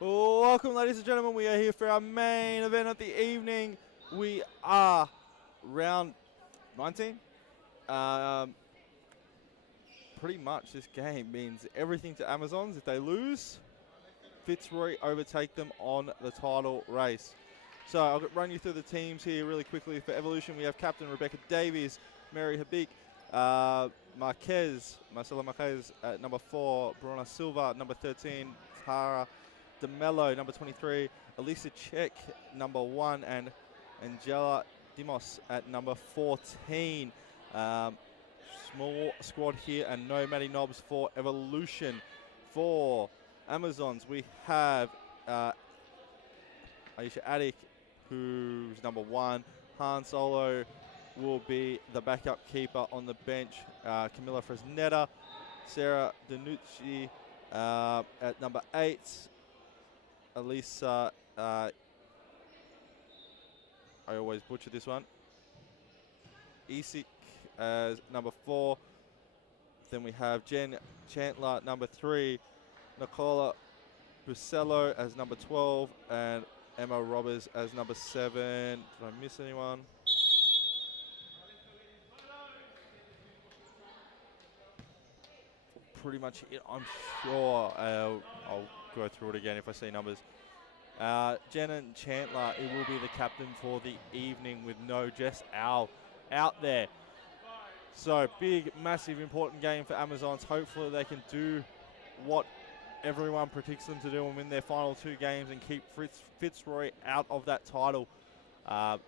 Welcome, ladies and gentlemen. We are here for our main event of the evening. We are round 19. Pretty much this game means everything to Amazons. If they lose, Fitzroy overtake them on the title race. So I'll run you through the teams here really quickly. For Evolution, we have Captain Rebecca Davies, Mary Habik, Marcela Marquez at number 4, Bruna Silva, number 13, Tara DeMello, number 23, Elisa Check, number 1, and Angela Dimos at number 14. Small squad here and no Matty Knobs for Evolution. For Amazons, we have Aisha Attic, who's number 1. Han Solo will be the backup keeper on the bench. Camilla Fresnetta, Sarah Danucci at number 8. Elisa, I always butcher this one. Isik as number 4. Then we have Jen Chandler, number 3. Nicola Bucello as number 12. And Emma Robbers as number 7. Did I miss anyone? Pretty much it, I'm sure. I'll go through it again if I see numbers. Jen Chandler, it will be the captain for the evening with no Jess Owl out there. So big, massive, important game for Amazons. Hopefully they can do what everyone predicts them to do and win their final 2 games and keep Fitzroy out of that title.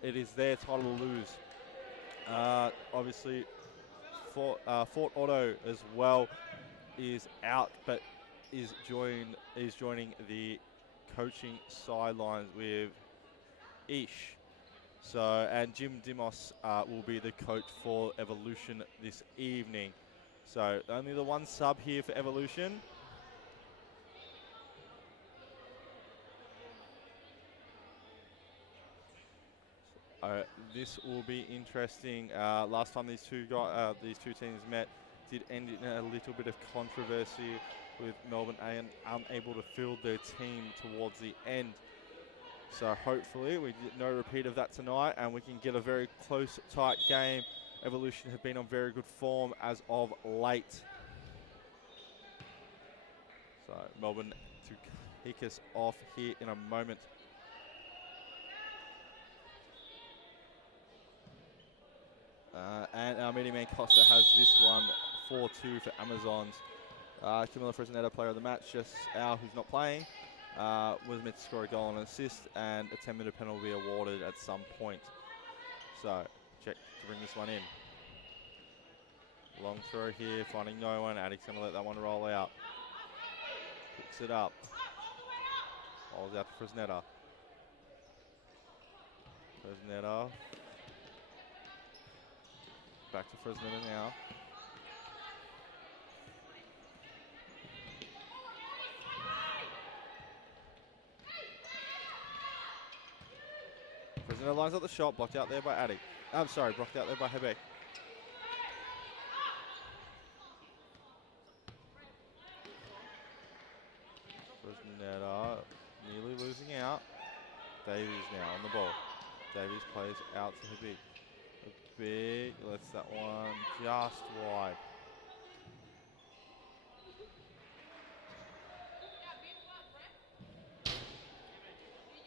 It is their title to lose. Obviously, Fort Otto as well is out, but is joining the coaching sidelines with Ish. So, and Jim Dimos will be the coach for Evolution this evening. So only the 1 sub here for Evolution. This will be interesting. Last time these two teams met did end in a little bit of controversy with Melbourne unable to field their team towards the end. So hopefully we get no repeat of that tonight and we can get a very close, tight game. Evolution have been on very good form as of late. So Melbourne to kick us off here in a moment. And our media man Costa has this one 4-2 for Amazons. Camilla Fresnetta, player of the match, just Al, who's not playing, was meant to score a goal and an assist, and a 10-minute penalty will be awarded at some point. So, check to bring this one in. Long throw here, finding no one. Addict's going to let that one roll out. Picks it up. Rolls out to Fresnetta. Fresnetta. Back to Fresnetta now. Fresnetta lines up the shot, blocked out there by Addy. I'm sorry, blocked out there by Hebek. Fresnetta nearly losing out. Davies now on the ball. Davies plays out to Hebek. Big, lets that one just wide.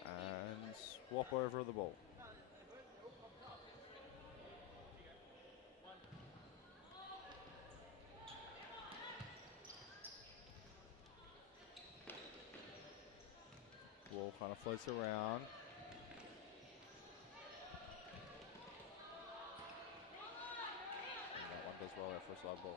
And swap over the ball. Ball kind of floats around. Does roll out for a side ball.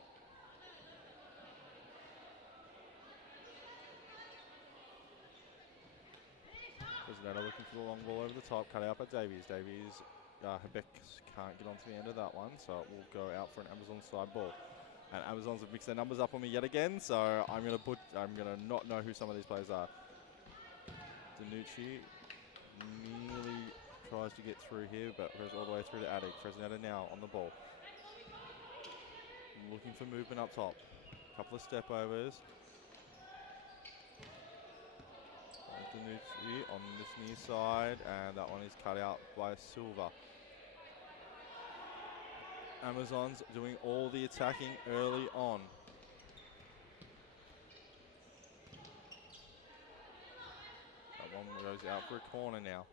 Fresnetta looking for the long ball over the top, cut out by Davies. Davies, Hebek can't get onto the end of that one, so it will go out for an Amazon side ball. And Amazons have mixed their numbers up on me yet again, so I'm gonna not know who some of these players are. Danucci nearly tries to get through here, but goes all the way through to Attic. Fresnetta now on the ball. Looking for movement up top. Couple of step overs. Danucci on this near side, and that one is cut out by Silva. Amazons doing all the attacking early on. That one goes out for a corner now.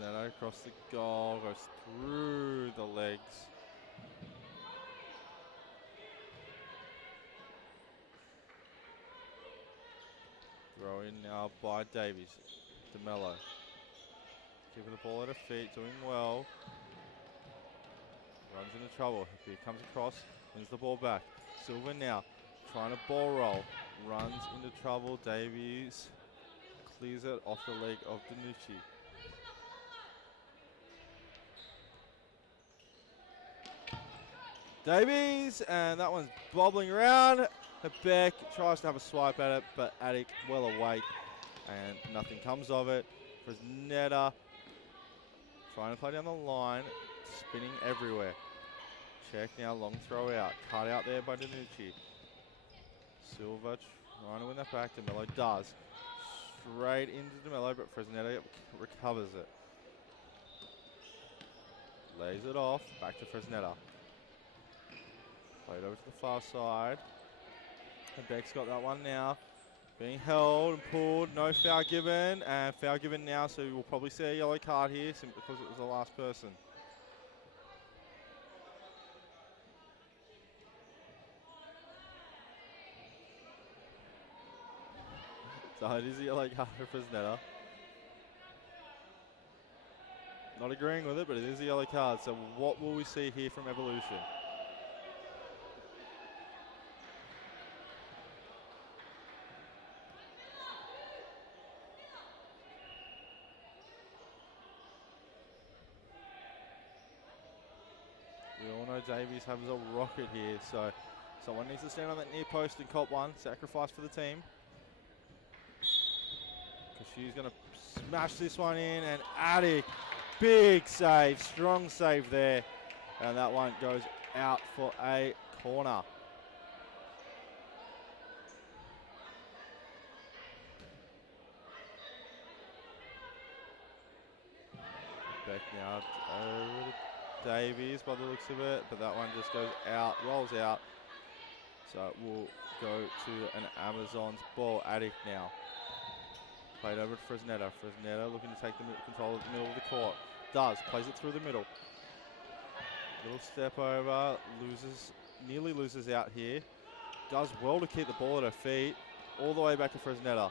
Neto across the goal, goes through the legs. Throw in now by Davies. DeMello. Keeping the ball at her feet, doing well. Runs into trouble. Here comes across, wins the ball back. Silva now, trying to ball roll. Runs into trouble. Davies clears it off the leg of Danucci. Davies, and that one's bobbling around. Beck tries to have a swipe at it, but Attic well awake, and nothing comes of it. Fresneda trying to play down the line, spinning everywhere. Check now, long throw out. Cut out there by Danucci. Silva trying to win that back. DeMello does. Straight into DeMello, but Fresneda recovers it. Lays it off, back to Fresneda. Played over to the far side. And Beck's got that one now. Being held and pulled, no foul given, and foul given now, so we'll probably see a yellow card here simply because it was the last person. So it is a yellow card for Fresneda. Not agreeing with it, but it is a yellow card. So what will we see here from Evolution? We all know Davies has a rocket here, so someone needs to stand on that near post and cop one. Sacrifice for the team. Because she's going to smash this one in, and Attic, big save, strong save there. And that one goes out for a corner. Back now over to Davies by the looks of it, but that one just goes out, rolls out. So it will go to an Amazons ball. Attic now. Played over to Fresneda. Fresneda looking to take the control of the middle of the court. Does, plays it through the middle. Little step over, nearly loses out here. Does well to keep the ball at her feet. All the way back to Fresneda.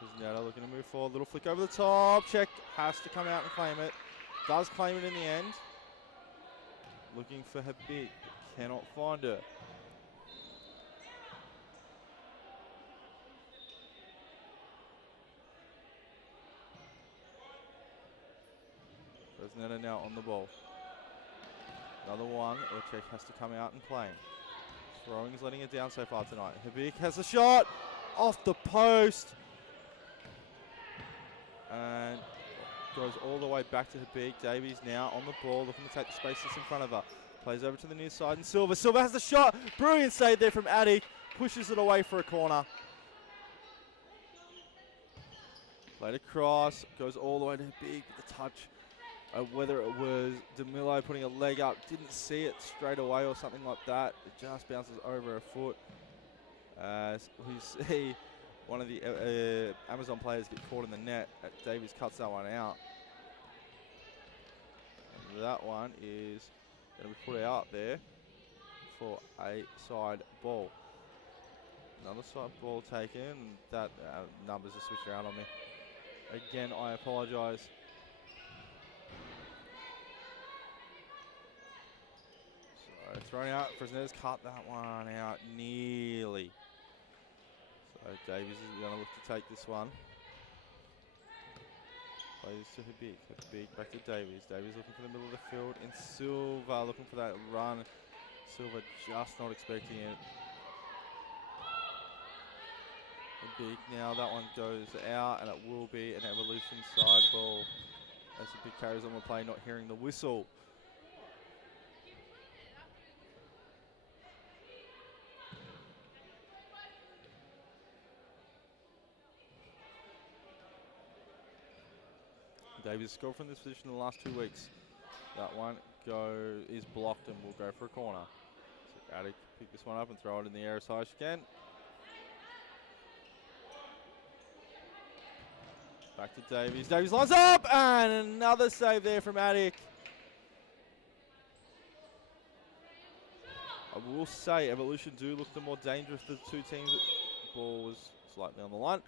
Fresneda looking to move forward. Little flick over the top. Check, has to come out and claim it. Does claim it in the end. Looking for her big, cannot find her. Fresneda now on the ball. Another one, Urchek has to come out and claim. Throwing is letting it down so far tonight. Habik has a shot off the post. And goes all the way back to Habik. Davies now on the ball, looking to take the space that's in front of her. Plays over to the near side, and Silva. Silva has the shot. Brilliant save there from Attic. Pushes it away for a corner. Played across, goes all the way to Habik with the touch. Whether it was DeMillo putting a leg up, didn't see it straight away or something like that. It just bounces over her foot. As we see one of the Amazon players get caught in the net. Davies cuts that one out. And that one is going to be put out there for a side ball. Another side ball taken. That numbers are switched around on me. Again, I apologise. So thrown out. Fresneda's cut that one out nearly. So Davies is going to look to take this one. Plays to Habik. Habik back to Davies. Davies looking for the middle of the field. And Silva looking for that run. Silva just not expecting it. Habik now, that one goes out, and it will be an Evolution side ball. as the big carries on the play, not hearing the whistle. Davies scored from this position in the last 2 weeks. That one is blocked and will go for a corner. So Addick pick this one up and throw it in the air as high as you can. Back to Davies. Davies lines up and another save there from Addick. I will say Evolution do look the more dangerous of the two teams. The ball was slightly on the line.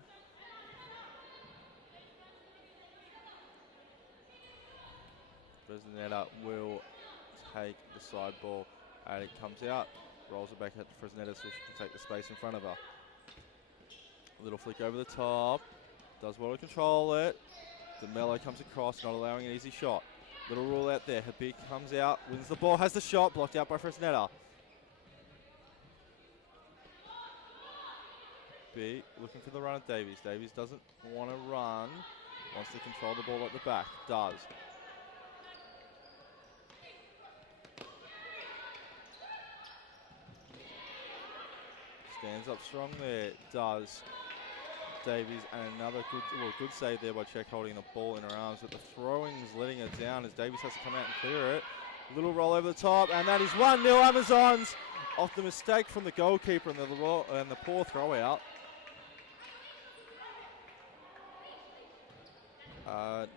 Fresneda will take the side ball. Addick comes out, rolls it back out to Fresneda so she can take the space in front of her. A little flick over the top. Does well to control it. DeMello comes across, not allowing an easy shot. Little rule out there. Habib comes out, wins the ball, has the shot, blocked out by Fresneda. B looking for the run at Davies. Davies doesn't want to run, wants to control the ball at the back. Does. Stands up strong there. Does. Davies and another good save there by Czech holding the ball in her arms, but the throwing is letting her down as Davies has to come out and clear it. Little roll over the top, and that is 1-0 Amazons off the mistake from the goalkeeper and the poor throw out.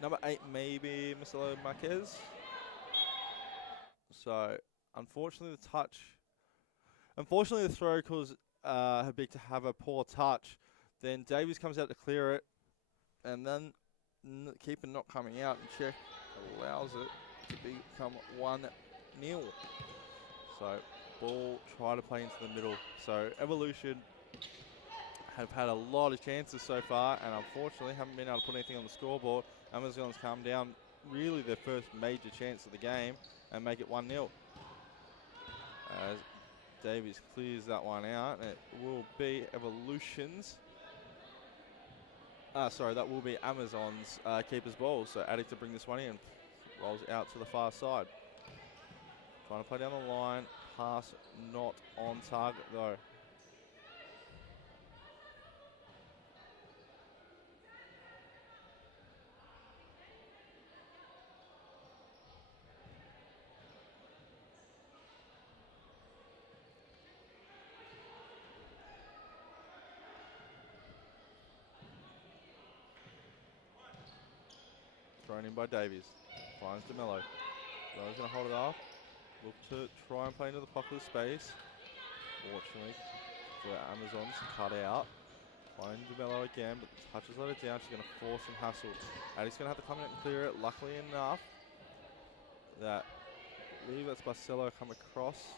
Number 8 maybe Marcelo Marquez. So unfortunately the throw caused Habib to have a poor touch. Then Davies comes out to clear it, and then keeper not coming out, and Czech allows it to become 1-0. So ball try to play into the middle. So Evolution have had a lot of chances so far, and unfortunately haven't been able to put anything on the scoreboard. Amazons come down really their first major chance of the game and make it 1-0. As Davies clears that one out, and it will be Evolution's. That will be Amazon's keeper's ball. So Addick to bring this one in. Rolls out to the far side. Trying to play down the line. Pass not on target though. Thrown in by Davies. Finds DeMello. DeMello's going to hold it off. Look to try and play into the pocket of space. Fortunately, for Amazons cut out. Finding DeMello again, but the touch has let it down. She's going to force some hassle. Addick's going to have to come in and clear it. Luckily enough that I believe that's Barcelo come across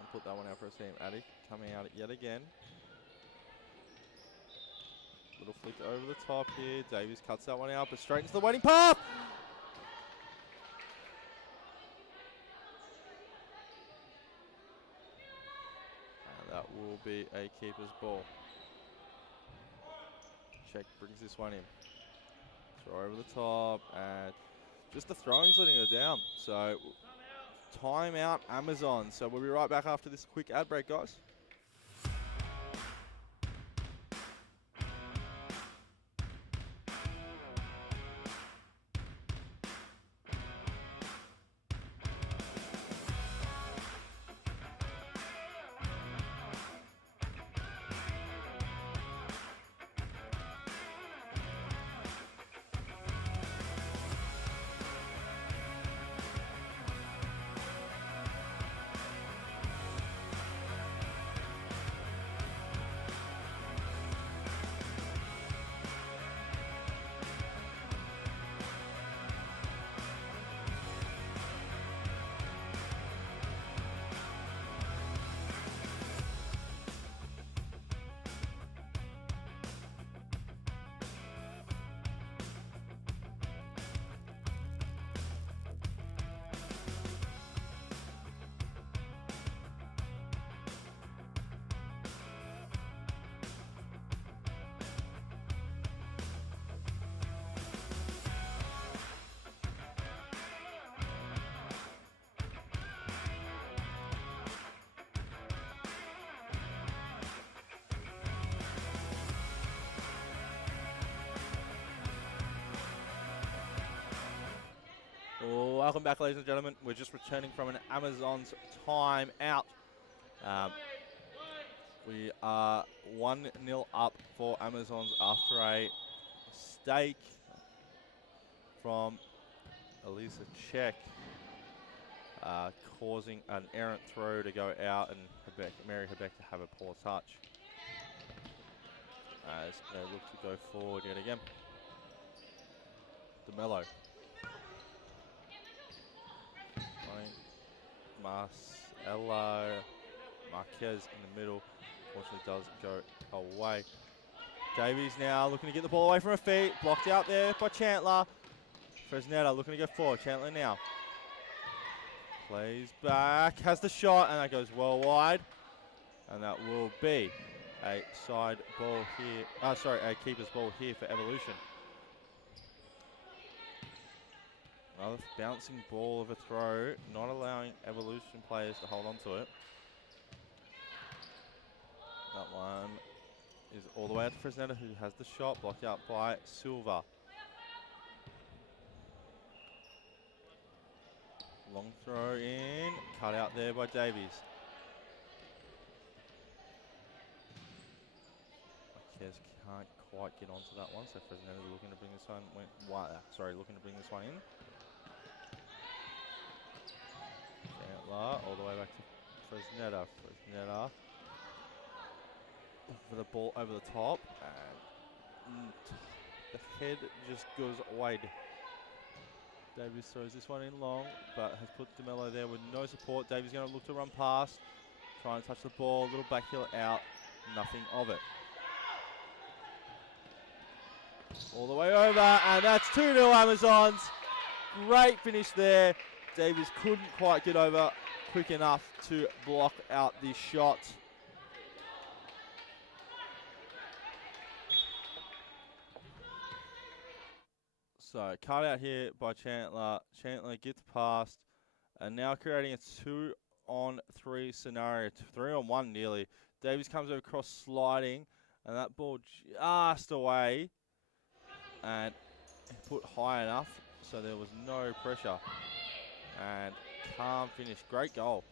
and put that one out for his team. Addick coming out yet again. Little flick over the top here. Davies cuts that one out, but straight into the waiting path. And that will be a keeper's ball. Czech brings this one in. Throw over the top, and just the throwing's letting her down. So, timeout Amazon. So we'll be right back after this quick ad break, guys. Welcome back, ladies and gentlemen. We're just returning from an Amazons time out. We are 1-0 up for Amazons after a mistake from Elisa Check, causing an errant throw to go out and Mary Hebeck to have a poor touch as they look to go forward yet again. DeMello. Marcelo Marquez in the middle. Unfortunately does go away. Davies now looking to get the ball away from her feet. Blocked out there by Chandler. Fresneda looking to go forward. Chandler now. Plays back. Has the shot and that goes well wide. And that will be a side ball here. A keeper's ball here for Evolution. Another bouncing ball of a throw, not allowing Evolution players to hold on to it. That one is all the way out to Fresneda, who has the shot, blocked out by Silva. Long throw in, cut out there by Davies. Marquez can't quite get onto that one, so Fresneda looking to bring this one looking to bring this one in. Chandler all the way back to Fresneda. Fresneda for the ball over the top, and the head just goes wide. Davies throws this one in long, but has put DeMello there with no support. Davies going to look to run past, try and touch the ball, little back heel out, nothing of it. All the way over, and that's 2-0 Amazons. Great finish there. Davies couldn't quite get over quick enough to block out the shot. So, cut out here by Chandler. Chandler gets past, and now creating a 2-on-3 scenario, 3-on-1 nearly. Davies comes over cross sliding, and that ball just away, and put high enough, so there was no pressure. And calm finish, great goal.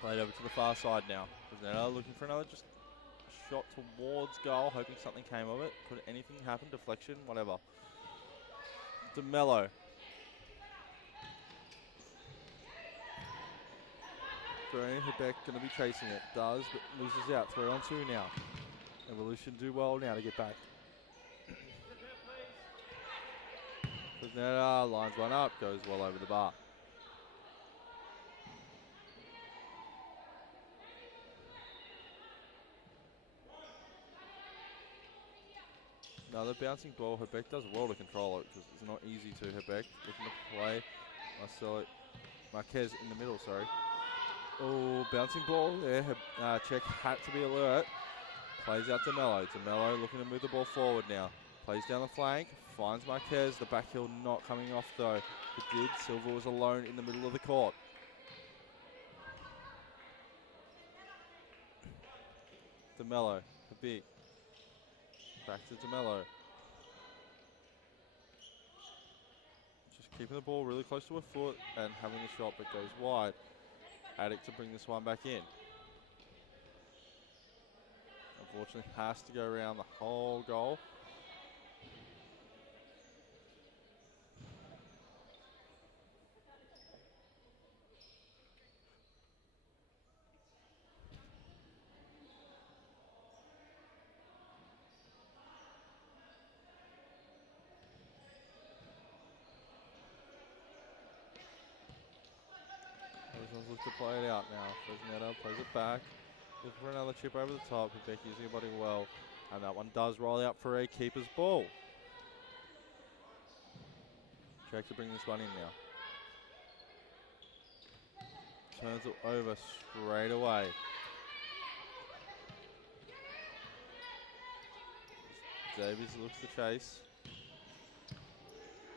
Played over to the far side now. Fresneda looking for another just shot towards goal, hoping something came of it. Could anything happen? Deflection, whatever. DeMello. Throwing Hebeck, going to be chasing it. Does, but loses out. 3-on-2 now. Evolution do well now to get back. Fresneda lines one up, goes well over the bar. Another bouncing ball. Hebeck does well to control it because it's not easy to. Hebeck looking to play. Marquez in the middle, sorry. Oh, bouncing ball there. Check had to be alert. Plays out to DeMello. DeMello looking to move the ball forward now. Plays down the flank. Finds Marquez. The back heel not coming off though. It did. Silva was alone in the middle of the court. DeMello. Hebeck. Back to DeMello. Just keeping the ball really close to her foot and having the shot that goes wide. Attic to bring this one back in. Unfortunately has to go around the whole goal. Look to play it out now. Fresneda plays it back. Looking for another chip over the top. Hebeck using her body well. And that one does roll out for a keeper's ball. Check to bring this one in now. Turns it over straight away. Davies looks to chase.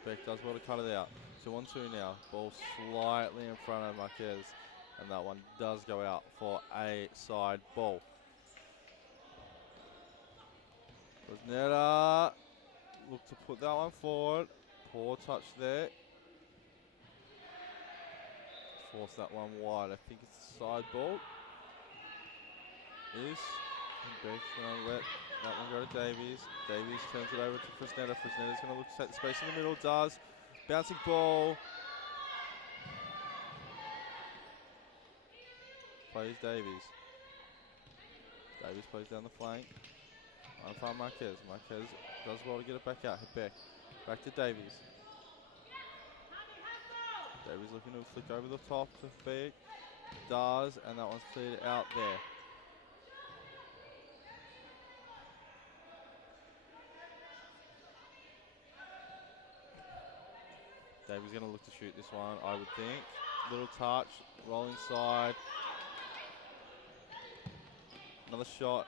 Beck does well to cut it out. 2-on-2 now. Ball slightly in front of Marquez. And that one does go out for a side ball. Fresneda look to put that one forward. Poor touch there. Force that one wide. I think it's a side ball. And Beck's going to let that one go to Davies. Davies turns it over to Fresneda. Fresneda's going to look to take the space in the middle. Does. Bouncing ball. Plays Davies. Davies plays down the flank. On far Marquez. Marquez does well to get it back out. Beck. Back to Davies. Davies looking to flick over the top to Beck. Does, and that one's cleared out there. Davies going to look to shoot this one, I would think. Little touch, rolling side. Another shot.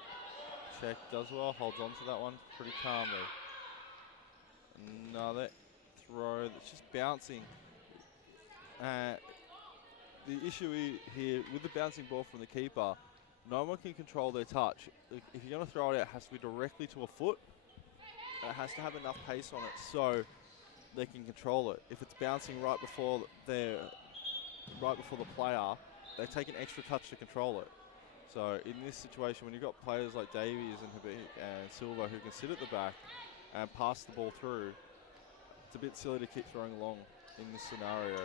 Check does well, holds on to that one pretty calmly. Another throw that's just bouncing. The issue here with the bouncing ball from the keeper, no one can control their touch. If you're going to throw it out, it has to be directly to a foot. It has to have enough pace on it so they can control it. If it's bouncing right before the player, they take an extra touch to control it. So in this situation, when you've got players like Davies and Silva who can sit at the back and pass the ball through, it's a bit silly to keep throwing along in this scenario,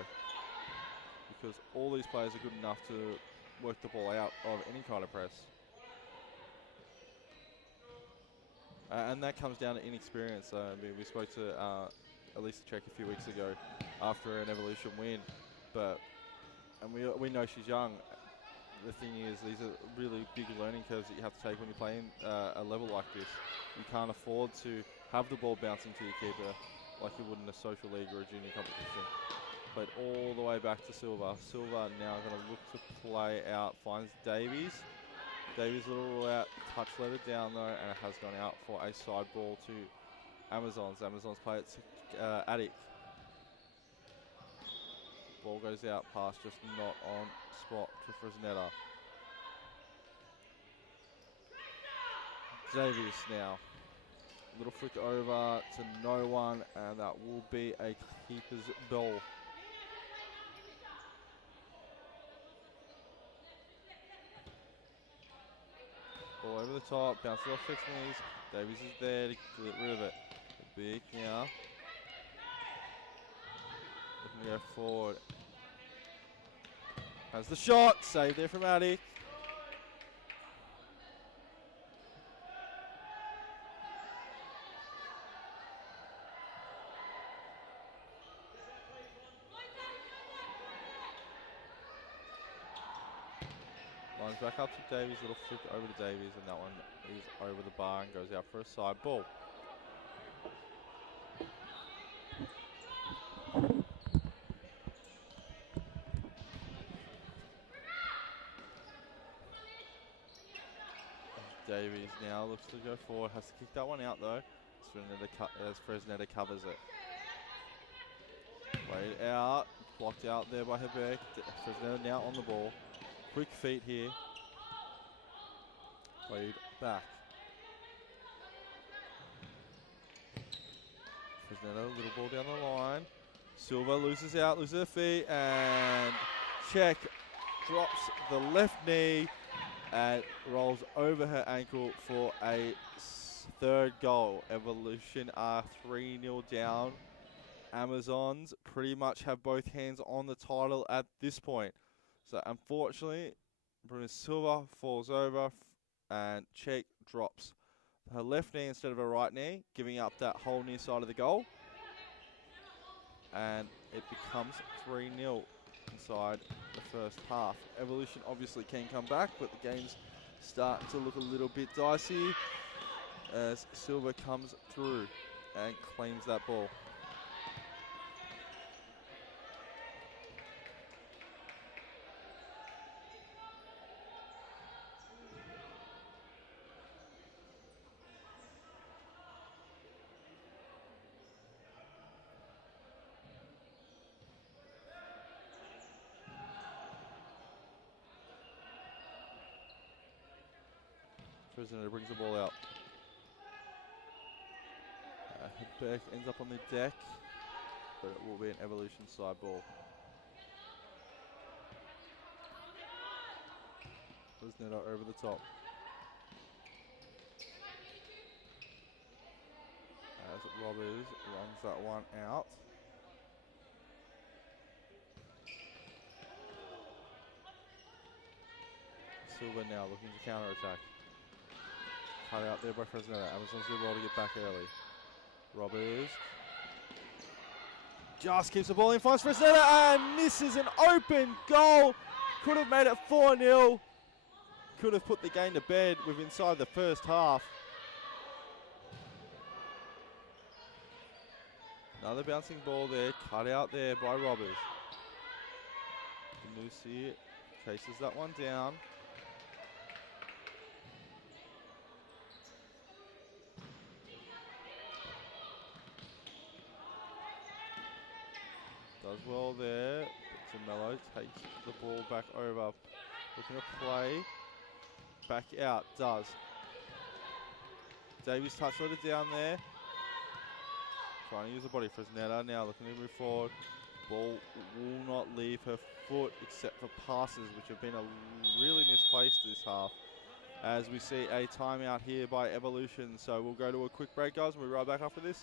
because all these players are good enough to work the ball out of any kind of press. And that comes down to inexperience. We spoke to Elisa Check a few weeks ago after an Evolution win, and we know she's young. The thing is, these are really big learning curves that you have to take when you're playing a level like this. You can't afford to have the ball bouncing to your keeper like you would in a social league or a junior competition. Played all the way back to Silva. Silva now going to look to play out, finds Davies. Davies little rule out, touch let it down though, and it has gone out for a side ball to Amazons. Amazons play it to Attic. Ball goes out past, just not on spot to Fresneda. Davies now. Little flick over to no one, and that will be a keeper's ball. Ball over the top, bounces off Check's knees. Davies is there to get rid of it. Big now. Looking to go forward. Has the shot, saved there from Addy. Lines back up to Davies, little flick over to Davies, and that one is over the bar and goes out for a side ball. Davies now looks to go forward, has to kick that one out though, as Fresneda covers it. Played out, blocked out there by Hebeck. Fresneda now on the ball. Quick feet here. Played back. Fresneda, little ball down the line. Silva loses out, loses her feet, and Check drops the left knee and rolls over her ankle for a third goal. Evolution are 3-0 down. Amazons pretty much have both hands on the title at this point. So unfortunately, Bruna Silva falls over and Check drops her left knee instead of her right knee, giving up that whole near side of the goal. And it becomes 3-0 inside the first half. Evolution obviously can come back, but the game's starting to look a little bit dicey as Silva comes through and claims that ball. Prisoner brings the ball out. Beck ends up on the deck, but it will be an Evolution side ball. Neto over the top. As Robbers runs that one out. Silva now looking to counter attack. Cut out there by Fresneda. Amazons do well to get back early. Robbers just keeps the ball in, finds Fresneda and misses an open goal. Could have made it 4-0. Could have put the game to bed with inside the first half. Another bouncing ball there, cut out there by Robbers. Nusi chases that one down. Does well there, but Mello takes the ball back over. Looking to play, back out, does. Davies touch let it down there. Trying to use the body for Fresneda, now looking to move forward. Ball will not leave her foot except for passes, which have been really misplaced this half. As we see a timeout here by Evolution. So we'll go to a quick break, guys, and we'll be right back after this.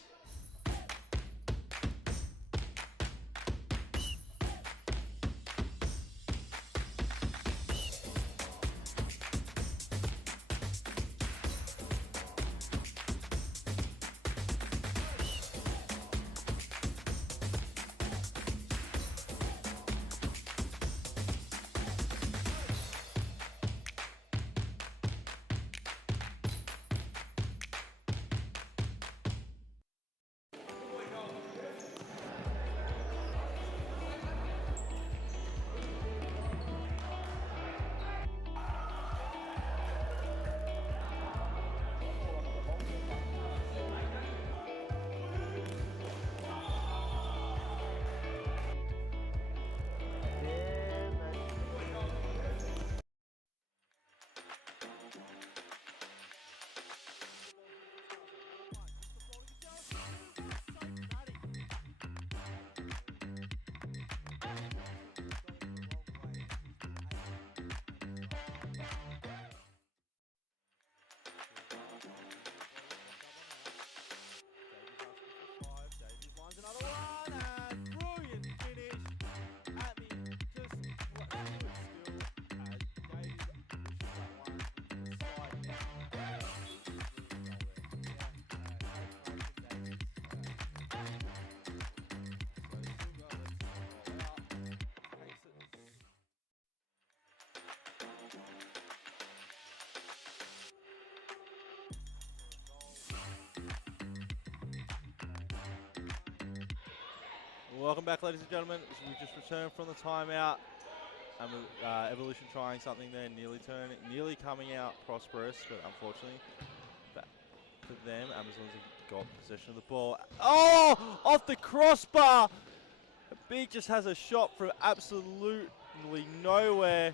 Welcome back, ladies and gentlemen. So we just returned from the timeout. Evolution trying something there, nearly coming out prosperous, but unfortunately, back for them. Amazons have got possession of the ball. Oh, off the crossbar! Big just has a shot from absolutely nowhere.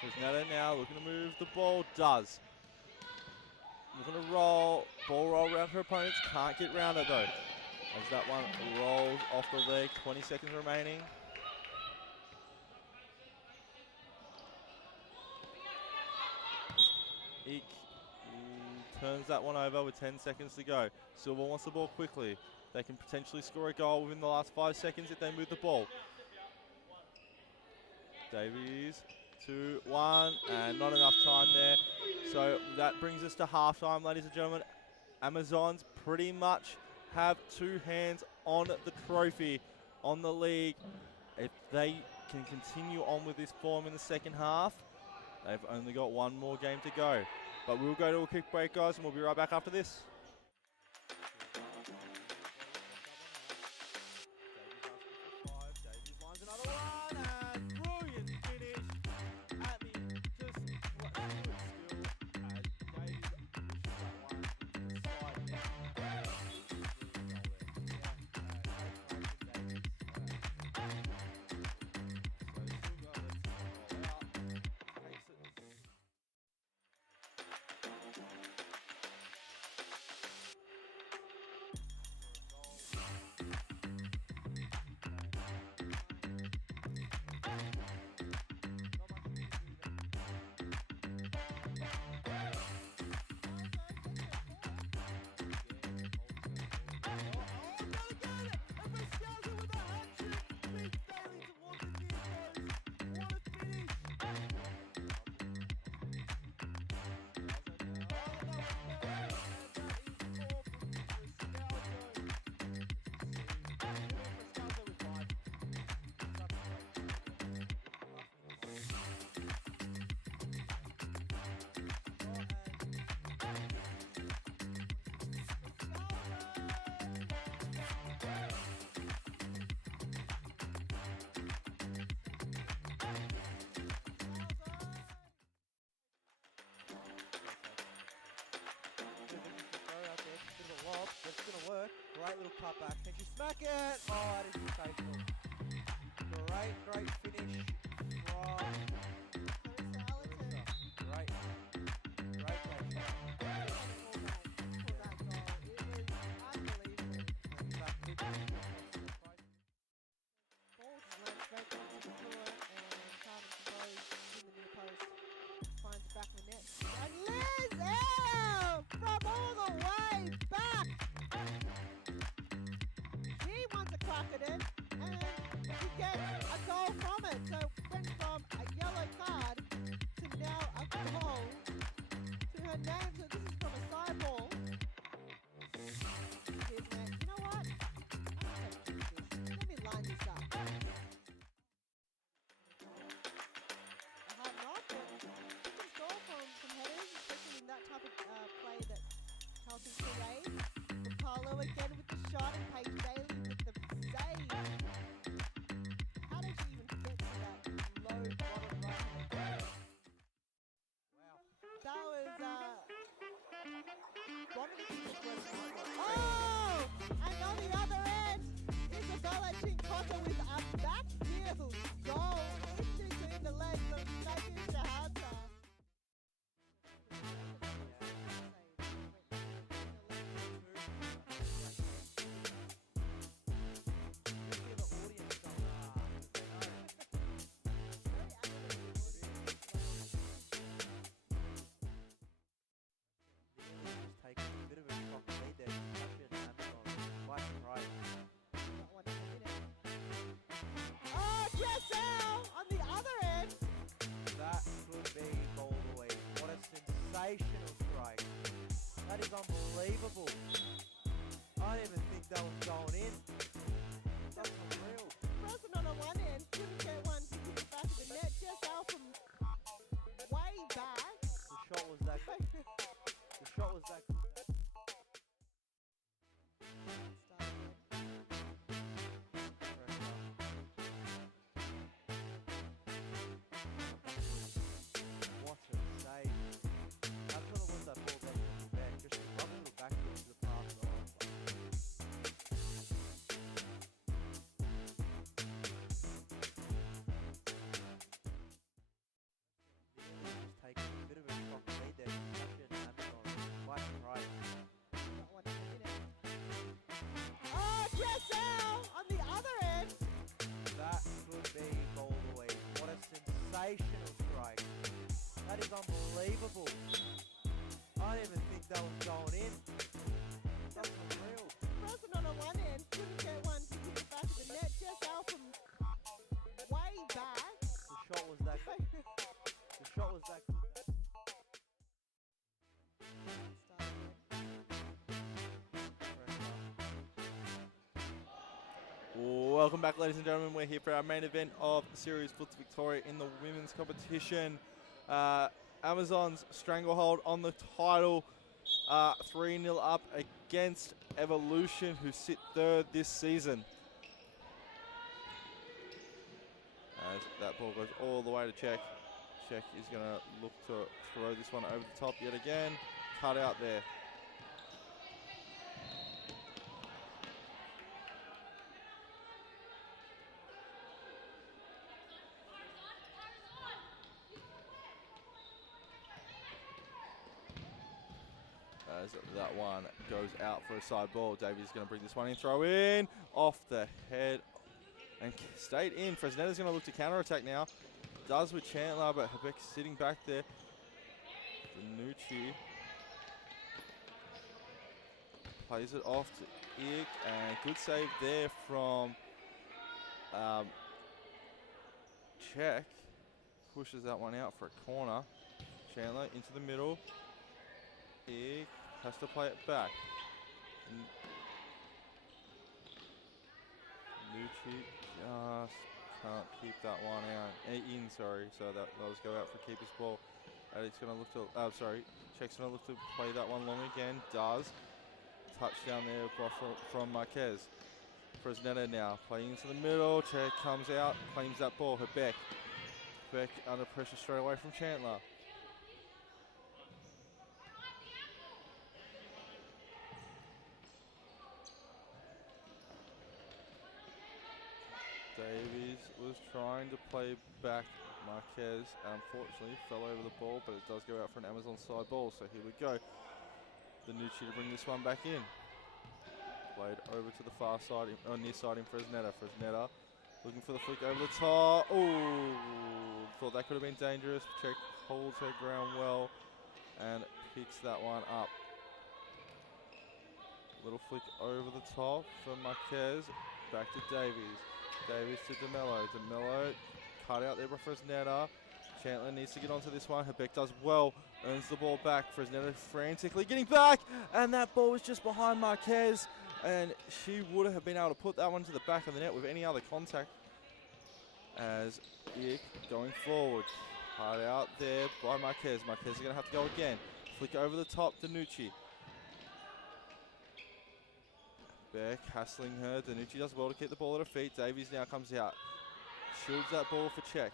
Fresneda now looking to move the ball, does. Looking to roll, ball roll around her opponents, can't get round it though. As that one rolls off the leg, 20 seconds remaining. Eek turns that one over with 10 seconds to go. Silva wants the ball quickly. They can potentially score a goal within the last 5 seconds if they move the ball. Davies, 2-1, and not enough time there. So that brings us to halftime, ladies and gentlemen. Amazons pretty much have two hands on the trophy, on the league. If they can continue on with this form in the second half, they've only got one more game to go. But we'll go to a quick break, guys, and we'll be right back after this. lob. That's going to work. Great little cutback. Can she smack it? Oh, that is sensational. Great finish from Larissa. Great shot. Ball just lands straight down to the floor, and Carmen Cabot in the near post finds it back in the net. And Liz out from all the way back. She wants a crack at it, and she gets a goal from it. So it went from a yellow card to now a goal to her name. So this is from a side ball. Here's net. You know what? Let me line this up. A hard knock, but you can score from headers, especially in that type of play that Carlton creates. Carlo again with the shot, and Paige Bailey with the save. How did she even get to that low bottom right-hand corner? Wow. That was one of the things that's working out. Oh! And on the other end, Isabella Chincotta with a back heel goal in between the legs of Megan Shahata. Taking a bit of a shock lead there. Touching Amazon. Quite surprised. Got one in a minute. Oh, Jessel on the other end. That could be ball of the week. What a sensational strike. That is unbelievable. I didn't even think that was going in. That's unreal. Person on the one end couldn't get one to hit the back of the net. Jessel from way back. The shot was that good. The shot was that good. What a save. That's what it was, that ball there from the back. Just a lovely little backfield to the pass. Just taking a bit of a shock lead there. Touching Amazon. Quite surprised. Got one in a minute. Oh, Jessel on the other end. That could be ball of the week. What a sensational strike. That is unbelievable. I didn't even think that was going in. That's unreal. Person on the one end couldn't get one to hit the back of the net. Jessel from way back. The shot was that good. The shot was that good. Welcome back, ladies and gentlemen. We're here for our main event of the series, Futsal Victoria in the women's competition. Amazon's stranglehold on the title, 3-0 up against Evolution, who sit third this season. As that ball goes all the way to Check. Check is going to look to throw this one over the top yet again. Cut out there. As that one goes out for a side ball. Davey's going to bring this one in, throw in, off the head, and stayed in. Fresnetta's going to look to counter-attack now. Does with Chandler, but Hebec's sitting back there. Danucci plays it off to Ick, and good save there from Check. Pushes that one out for a corner. Chandler into the middle. Ick has to play it back. Nucci just can't keep that one out. In, sorry. So that does go out for keeper's ball. It's going to look to, Check's going to look to play that one long again. Does. Touchdown there from Marquez. Fresnetta now playing into the middle. Check comes out, claims that ball. Hebeck under pressure straight away from Chandler. Davies was trying to play back Marquez. Unfortunately, fell over the ball, but it does go out for an Amazon side ball. So here we go. Danucci to bring this one back in. Played over to the far side, near side in Fresneda. Fresneda looking for the flick over the top. Oh, thought that could have been dangerous. Check holds her ground well and picks that one up. Little flick over the top for Marquez. Back to Davies. Davies to DeMello. DeMello cut out there by Fresneda. Chandler needs to get onto this one. Herbeck does well. Earns the ball back. Fresneda frantically getting back. And that ball was just behind Marquez. And she would have been able to put that one to the back of the net with any other contact. As Ick going forward. Hard out there by Marquez. Marquez is going to have to go again. Flick over the top. Danucci. Beck hassling her. Danucci does well to keep the ball at her feet. Davies now comes out. Shields that ball for Check.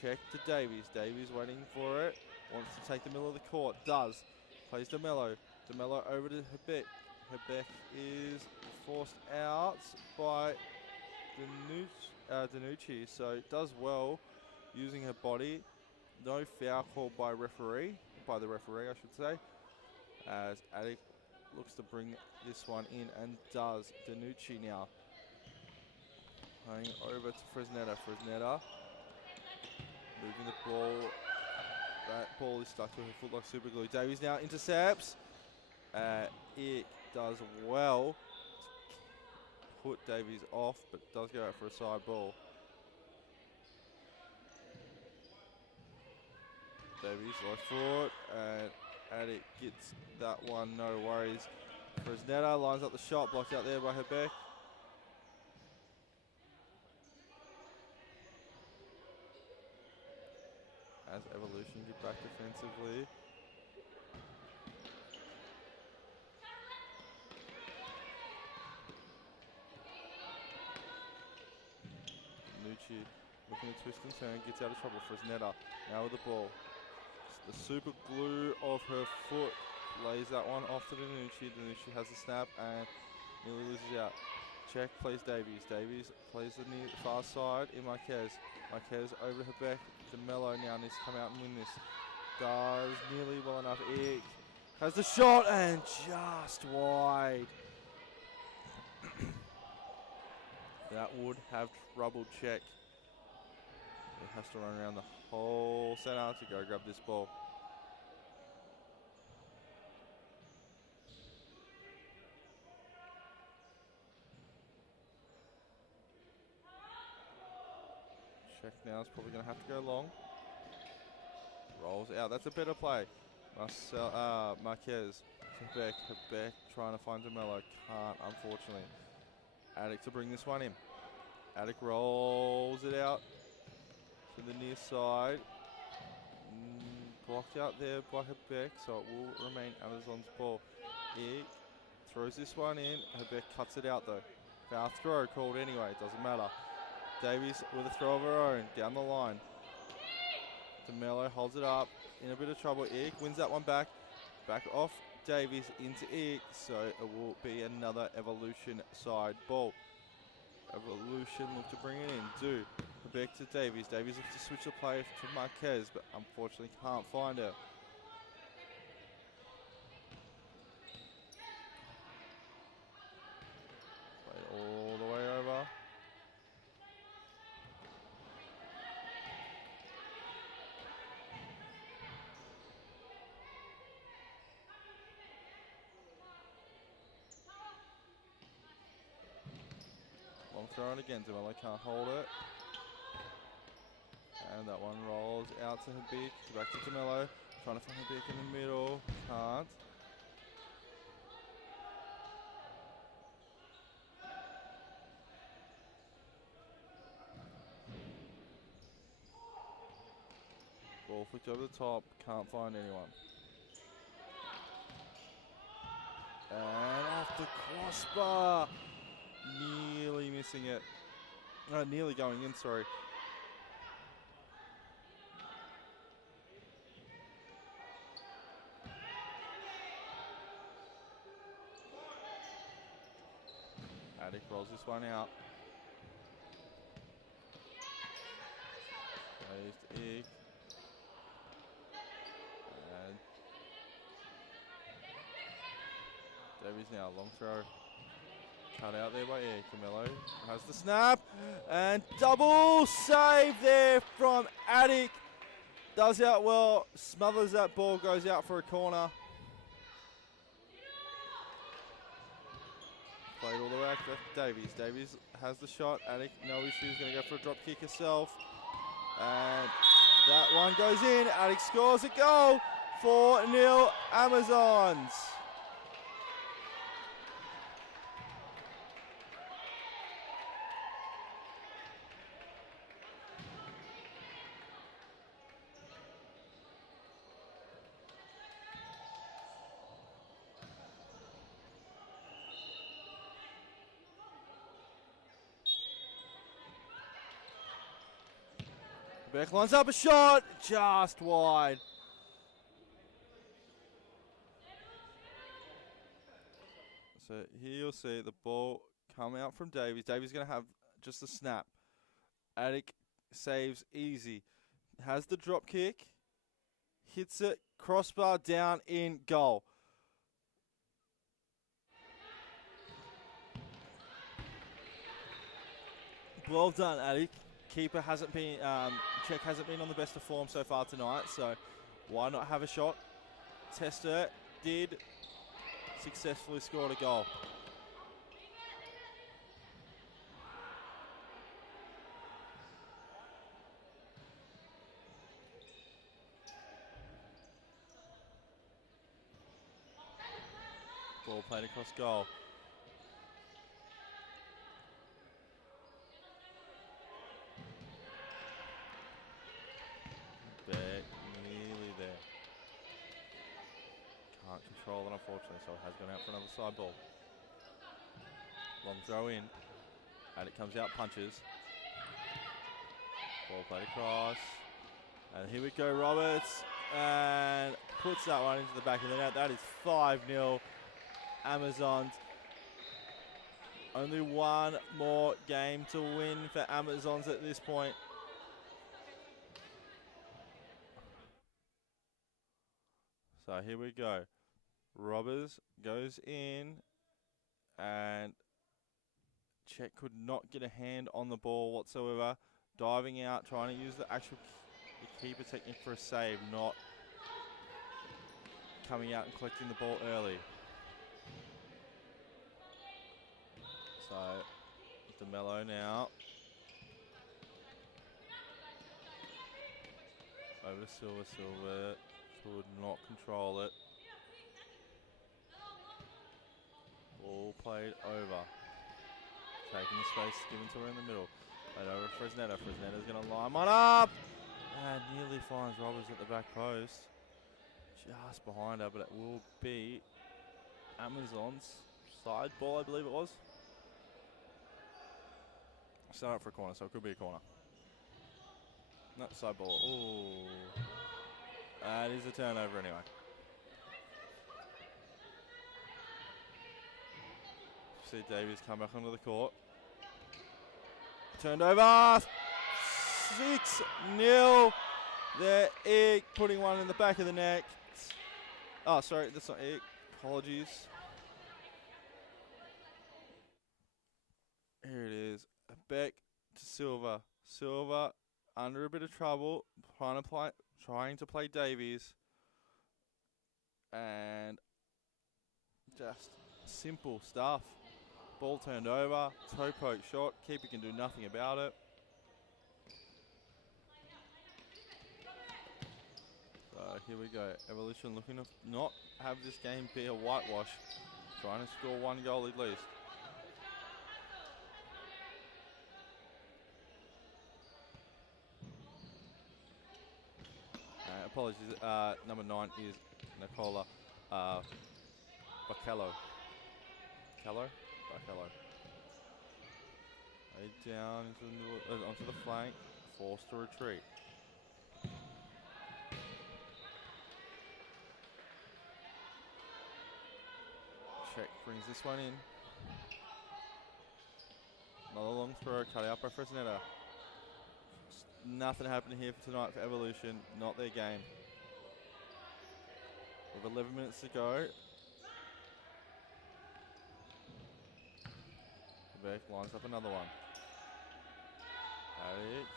Check to Davies. Davies waiting for it. Wants to take the middle of the court. Does. Plays DeMello. DeMello over to Herbeck. Herbeck is forced out by Danucci. So does well using her body. No foul called by the referee, I should say. As Attic looks to bring this one in and does. Danucci now. Playing over to Fresneda. Fresneda moving the ball. That ball is stuck to her foot like super glue. Davies now intercepts. It does well to put Davies off, but does go out for a side ball. Davies left foot, and Attic gets that one, no worries. Fresneda lines up the shot, blocked out there by Herbeck. As Evolution get back defensively. Nucci looking to twist and turn, gets out of trouble. Fresneda now with the ball. The super glue of her foot lays that one off to Danucci. Danucci has the snap and nearly loses out. Check plays Davies. Davies plays the far side in Marquez. Marquez over to Herbeck. DeMello now needs to come out and win this. Does nearly well enough. Ick has the shot and just wide. That would have troubled Check. It has to run around the whole centre to go grab this ball. Check now is probably going to have to go long. Rolls out. That's a better play. Marquez. Herbeck. Herbeck trying to find DeMello. Can't, unfortunately. Attic to bring this one in. Attic rolls it out to the near side. Blocked out there by Herbeck, so it will remain Amazon's ball. He throws this one in. Herbeck cuts it out though. Foul throw called anyway, doesn't matter. Davies with a throw of her own down the line. DeMello holds it up, in a bit of trouble. Ick wins that one back. Back off Davies into Ick, so it will be another Evolution side ball. Evolution look to bring it in. Back to Davies. Davies looks to switch the play to Marquez, but unfortunately can't find her. Play all the way over. Long throw in again. DeMello can't hold it. And that one rolls out to Herbeck. Back to DeMello. Trying to find Herbeck in the middle. Can't. Ball flicked over the top. Can't find anyone. And off the crossbar. Nearly missing it. No, nearly going in, sorry. Attic rolls this one out. Plays to Ig. And Davies now, long throw. Cut out there by Ig. Camillo has the snap. And double save there from Attic. Does out well, smothers that ball, goes out for a corner. Played all the way back to Davies. Davies has the shot. Attic, no issues, going to go for a drop kick herself. And that one goes in. Attic scores a goal. 4-0 Amazons. Beck lines up a shot, just wide. So here you'll see the ball come out from Davies. Davies going to have just a snap. Attic saves easy. Has the drop kick. Hits it, crossbar down in goal. Well done, Attic. Keeper hasn't been, Czech hasn't been on the best of form so far tonight, so why not have a shot? Tester did, successfully scored a goal. Ball played across goal. Beck nearly there. Can't control it, unfortunately, so it has gone out for another side ball. Long throw in. And it comes out, punches. Ball played across. And here we go, Roberts. And puts that one into the back of the net. That is 5-0 Amazons. Only one more game to win for Amazons at this point. So here we go. Robbers goes in, and Czech could not get a hand on the ball whatsoever. Diving out, trying to use the actual keeper technique for a save, not coming out and collecting the ball early. So, DeMello now. Over to Silver. Silver could not control it. Ball played over. Taking the space, given to her in the middle. Played over Fresneda. Fresneda's going to line one up. And nearly finds Robbers at the back post. Just behind her, but it will be Amazon's side ball, I believe it was. Set up for a corner, so it could be a corner. No, side ball. Ooh. It is a turnover anyway. See Davies come back onto the court. Turned over. 6-0. There, Ig putting one in the back of the neck. Oh, sorry, that's not Ig. Apologies. Here it is. Beck to Silva. Silva under a bit of trouble, trying to play Davies. And just simple stuff. Ball turned over, toe poke shot. Keeper can do nothing about it. So here we go. Evolution looking to not have this game be a whitewash. Trying to score one goal at least. Apologies, number 9 is Nicola Bacallo. Bacallo. Laid down into the middle, onto the flank, forced to retreat. Czech brings this one in. Another long throw, cut out by Fresneda. nothing happening here for tonight for Evolution. Not their game. With 11 minutes to go. Beck lines up another one. Alex.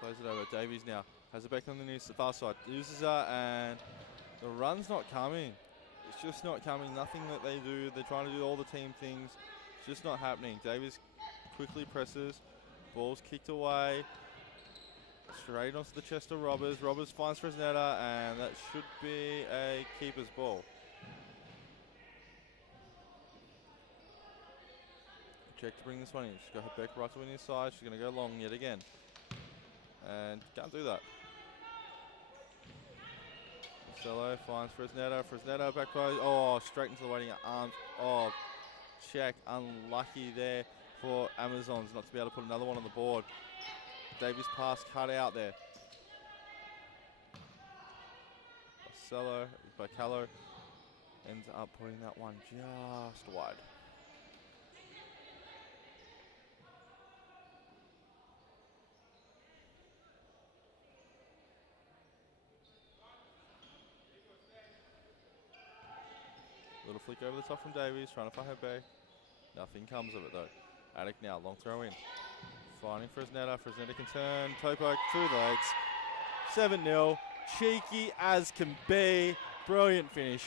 Plays it over. Davies now. Has it back on the near far side. Uses that and the run's not coming. It's just not coming. Nothing that they do. They're trying to do all the team things. It's just not happening. Davies quickly presses. Ball's kicked away. Straight onto the chest of Robbers. Robbers finds Fresneda and that should be a keeper's ball. Check to bring this one in. She's got her back right to the near side. She's going to go long yet again. And can't do that. Marcelo finds Fresneda. Fresneda back by. Oh, straight into the waiting arms. Oh, check. Unlucky there for Amazons not to be able to put another one on the board. Davies pass cut out there. Marcelo, Bacallo ends up putting that one just wide. Little flick over the top from Davies, trying to find her back. Nothing comes of it though. Attic now, long throw in. Finding Fresneda. Fresneda can turn. Topo through the legs. 7-0. Cheeky as can be. Brilliant finish.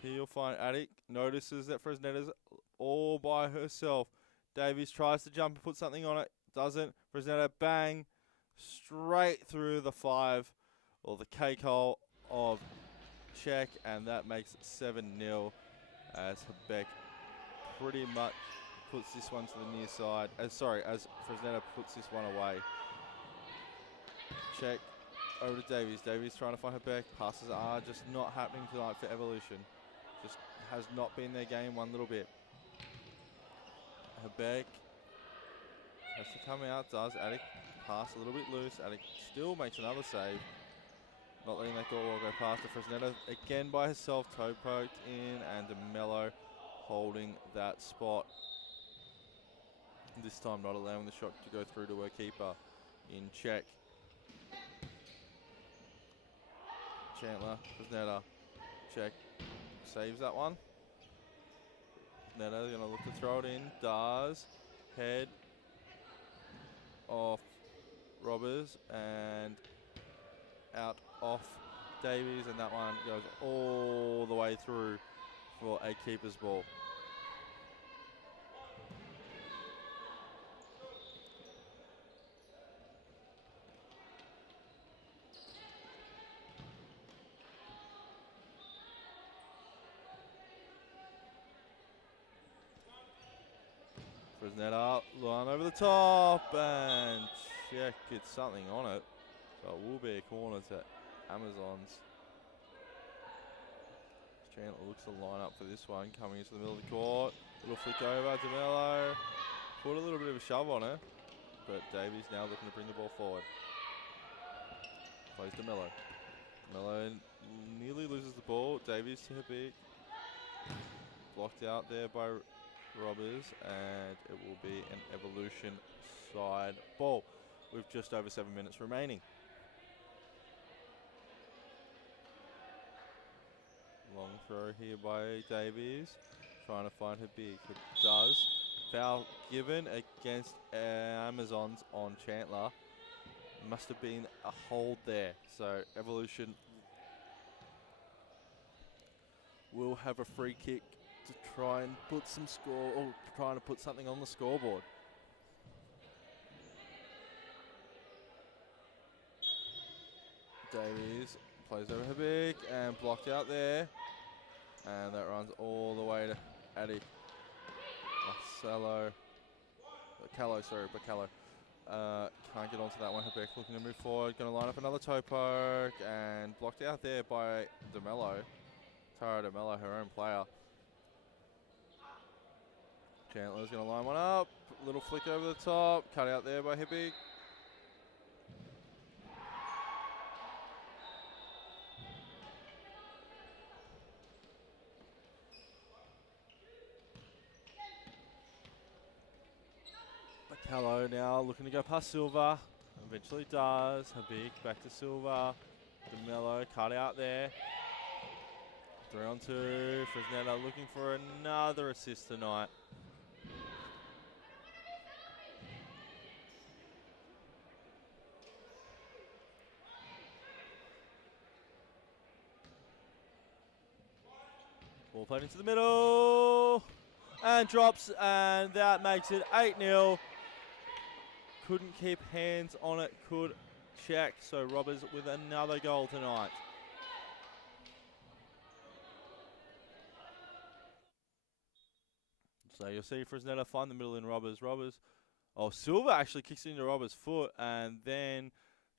Here you'll find Attic notices that Fresneda's all by herself. Davies tries to jump and put something on it. Doesn't. Fresneda bang. Straight through the 5 or the cake hole of Check, and that makes it 7-0 as Beck pretty much puts this one to the near side. As Fresneda puts this one away. Check over to Davies. Davies trying to find her back. Passes are just not happening tonight for Evolution. Just has not been their game one little bit. Her back has to come out. Does Attic pass a little bit loose. Attic still makes another save. Not letting that goal go past to Fresneda. Again by herself. Toe poked in and DeMello holding that spot. This time not allowing the shot to go through to her keeper in check. Chandler, Fresneda, check. Saves that one. Fresneda's going to look to throw it in. Does. Head off Robbers and out off Davies, and that one goes all the way through for a keeper's ball. Fresneda, line over the top, and check, gets something on it. So it will be a corner to Amazons. Chandler looks to line up for this one, coming into the middle of the court. Little flick over, DeMello. Put a little bit of a shove on her, but Davies now looking to bring the ball forward. Plays DeMello. DeMello nearly loses the ball. Davies to her big. Blocked out there by Robbers, and it will be an Evolution side ball with just over 7 minutes remaining. Long throw here by Davies, trying to find her big. It does. Foul given against Amazons on Chandler. Must have been a hold there. So Evolution will have a free kick to try and put some score, or trying to put something on the scoreboard. Davies plays over her big and blocked out there. And that runs all the way to Addy. Bacallo. Can't get onto that one. Herbeck looking to move forward. Going to line up another toe poke and blocked out there by DeMello. Tara DeMello, her own player. Chandler's going to line one up. Little flick over the top. Cut out there by Hibbig. Hello now, looking to go past Silva. Eventually does. Habik back to Silva. DeMello cut out there. 3-on-2. Fresneda looking for another assist tonight. Ball played into the middle. And drops, and that makes it 8-0. Couldn't keep hands on it, could check. So Robbers with another goal tonight. So you'll see Fresneda find the middle in Robbers. Silva actually kicks into Robbers' foot, and then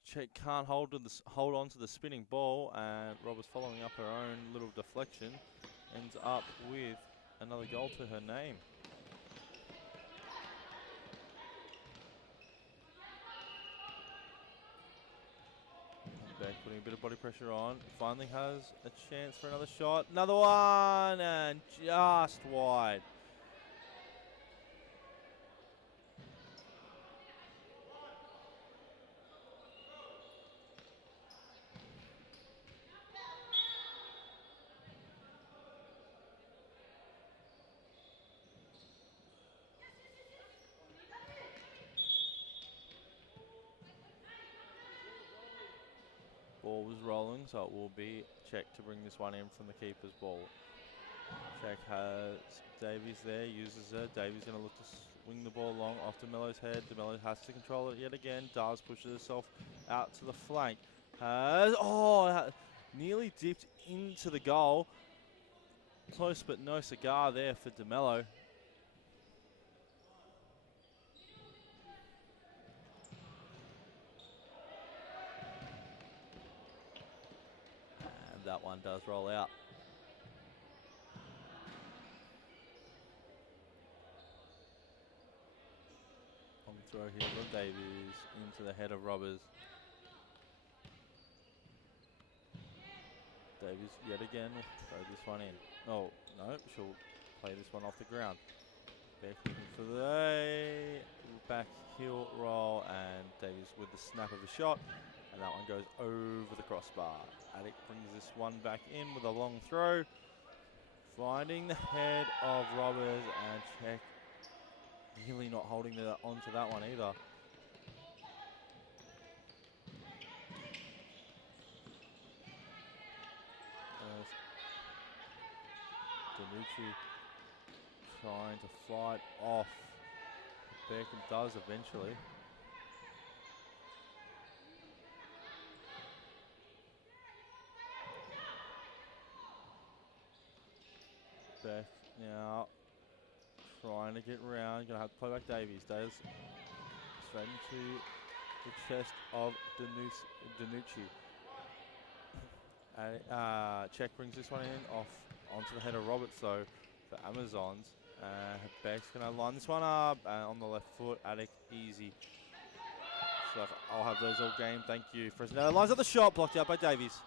Check can't hold on to the spinning ball, and Robbers following up her own little deflection ends up with another goal to her name. Beck putting a bit of body pressure on. Finally has a chance for another shot. Another one, and just wide. Ball was rolling, so it will be Check to bring this one in from the keeper's ball. Check has Davies there, uses it. Davies going to look to swing the ball long off DeMello's head. DeMello has to control it yet again. Dars pushes herself out to the flank. Nearly dipped into the goal. Close but no cigar there for DeMello. And that one does roll out. On the throw here from Davies into the head of Robbers. Davies yet again will throw this one in. Oh, no, she'll play this one off the ground. Beck looking for the back heel roll, and Davies with the snap of a shot, and that one goes over the crossbar. Attic brings this one back in with a long throw, finding the head of Robbers, and Check really not holding onto that one either. Danucci trying to fight off. Beckham does eventually. Beck now trying to get round. Gonna have to play back Davies. Davies straight into the chest of Danucci. Check brings this one in off onto the head of Roberts though for Amazons. Beck's going to line this one up on the left foot. Attic easy. So I'll have those all game. Thank you. Fresneda lines up the shot, blocked out by Davies.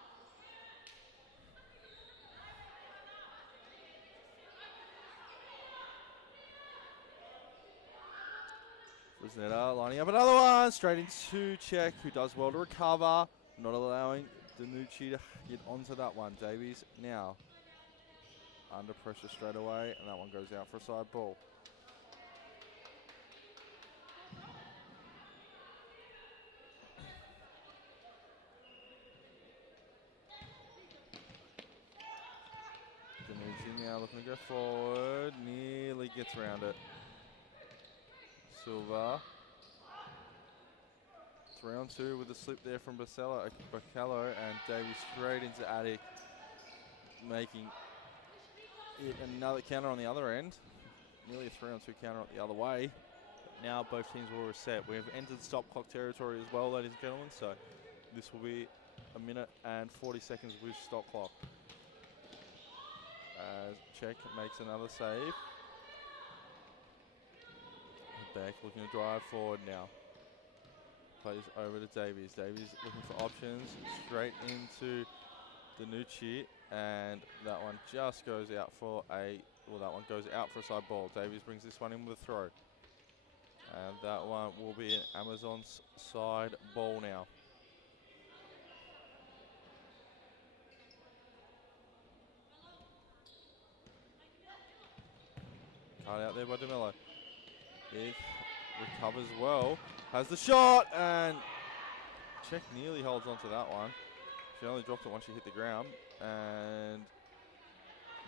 Fresneda lining up another one. Straight into Check, who does well to recover. Not allowing Danucci to get onto that one. Davies now under pressure straight away, and that one goes out for a side ball. Danucci now looking to go forward, nearly gets around it. Silva. 3-on-2 with a slip there from Bacallo, and Davies straight into Attic, making it another counter on the other end. Nearly a 3-on-2 counter the other way. But now both teams will reset. We have entered stop clock territory as well, ladies and gentlemen, so this will be a minute and 40 seconds with stop clock. As Check makes another save. Beck looking to drive forward now. Plays over to Davies. Davies looking for options. Straight into Danucci, and that one just goes out for that one goes out for a side ball. Davies brings this one in with a throw. And that one will be an Amazon's side ball now. Cut out there by DeMello. It recovers well. Has the shot, and Check nearly holds on to that one. She only dropped it once she hit the ground, and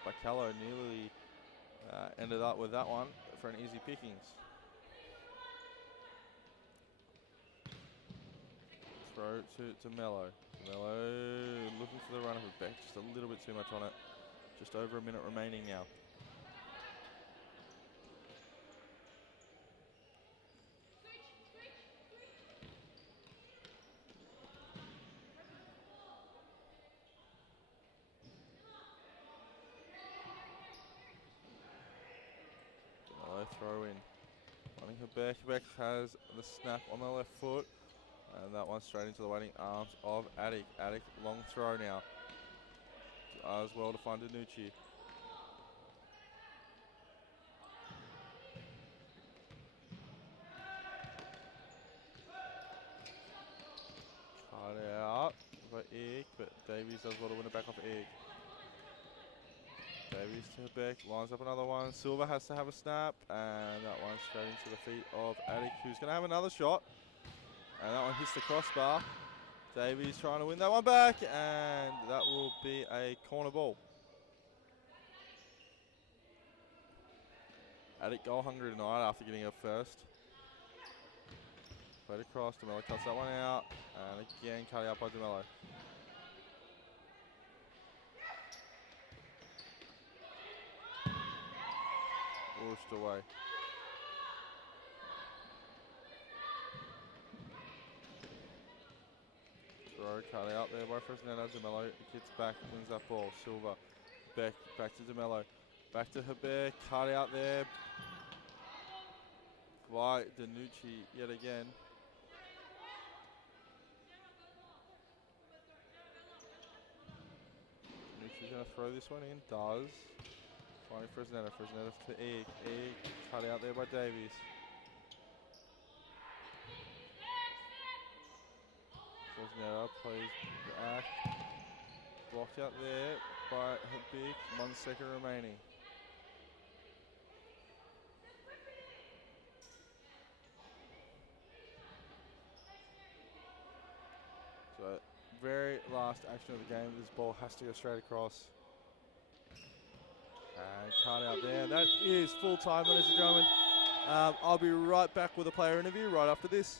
Bacallo nearly ended up with that one for an easy pickings. Throw to Mello. Mello looking for the run of it back, just a little bit too much on it. Just over a minute remaining now. Mello throw in. Running her back. Beck has the snap on the left foot. And that one straight into the waiting arms of Attic. Attic, long throw now. As well to find Danucci. Cut out by Ig, but Davies does well to win it back off Ig. Davies to Beck, lines up another one. Silver has to have a snap, and that one straight into the feet of Attic, who's going to have another shot. And that one hits the crossbar. Davies trying to win that one back, and that will be a corner ball. Attic goal hungry tonight after getting up first. Played across, DeMello cuts that one out, and again cut out by DeMello. Pushed away. Throw cut out there by Fresneda. DeMello gets back, wins that ball. Silver, Beck, back to DeMello. Back to Herbert, cut out there by Danucci yet again. Danucci's going to throw this one in, does. Finding Fresneda, Fresneda to Ig. Ig cut out there by Davies. Fresneda plays back. Blocked out there by Habib. 1 second remaining. So, very last action of the game. This ball has to go straight across. And cut out there. That is full time, ladies and gentlemen. I'll be right back with a player interview right after this.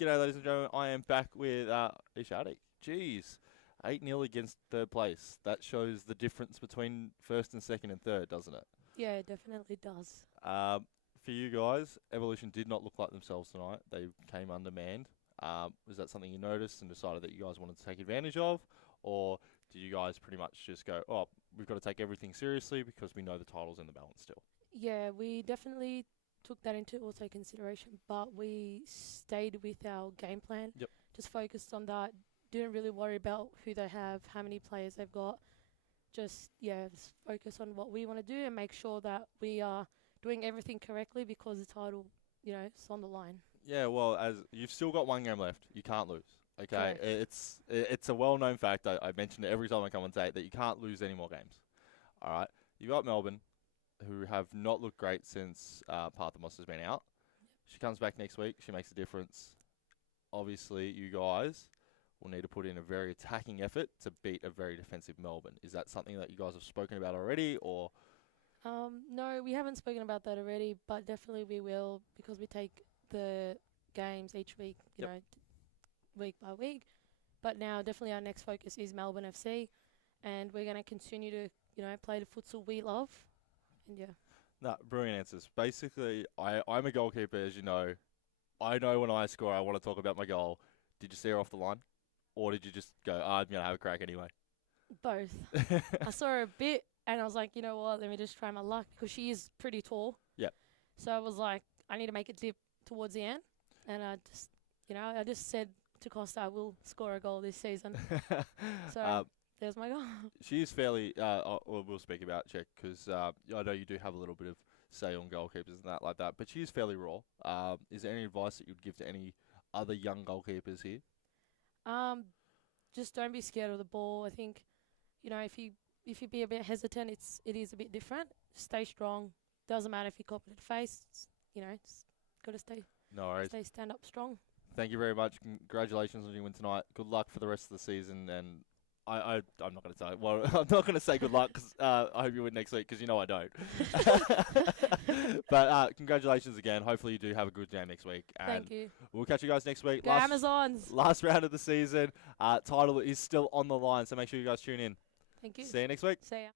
G'day, ladies and gentlemen. I am back with Ishadi. Jeez, 8-0 against third place. That shows the difference between first and second and third, doesn't it? Yeah, it definitely does. For you guys, Evolution did not look like themselves tonight. They came undermanned. Was that something you noticed and decided that you guys wanted to take advantage of? Or did you guys pretty much just go, oh, we've got to take everything seriously because we know the title's in the balance still? Yeah, we definitely took that into also consideration, but we stayed with our game plan. Yep. Just focused on that. Didn't really worry about who they have, how many players they've got. Just focus on what we want to do and make sure that we are doing everything correctly because the title, it's on the line. Yeah, well, as you've still got one game left, you can't lose. Okay, Correct. it's a well-known fact. I mention it every time I come and say it, that you can't lose any more games. All right, you got Melbourne, who have not looked great since Parthamos has been out. She comes back next week. She makes a difference. Obviously, you guys will need to put in a very attacking effort to beat a very defensive Melbourne. Is that something that you guys have spoken about already, or? No, we haven't spoken about that already, but definitely we will because we take the games each week, week by week. But now definitely our next focus is Melbourne FC, and we're going to continue to, play the futsal we love. And No, brilliant answers. Basically, I'm a goalkeeper, as you know. I know when I score, I want to talk about my goal. Did you see her off the line? Or did you just go, I'm going to have a crack anyway? both. I saw her a bit, and I was like, you know what, let me just try my luck because she is pretty tall. Yep. So I was like, I need to make it dip towards the end. And I just said to Costa, I will score a goal this season. So there's my goal. She is fairly, we'll speak about Czech because I know you do have a little bit of say on goalkeepers and that like that, but she is fairly raw. Is there any advice that you'd give to any other young goalkeepers here? Just don't be scared of the ball. I think, if you be a bit hesitant, it is a bit different. Stay strong. Doesn't matter if you cop it to face. It's got to stay. No worries. Stand up strong. Thank you very much. Congratulations on your win tonight. Good luck for the rest of the season. And I'm not going to say. Well, I'm not going to say good luck because I hope you win next week because I don't. But congratulations again. Hopefully you do have a good game next week. And Thank you. We'll catch you guys next week. Go Amazons. Last round of the season. Title is still on the line, so make sure you guys tune in. Thank you. See you next week. See ya.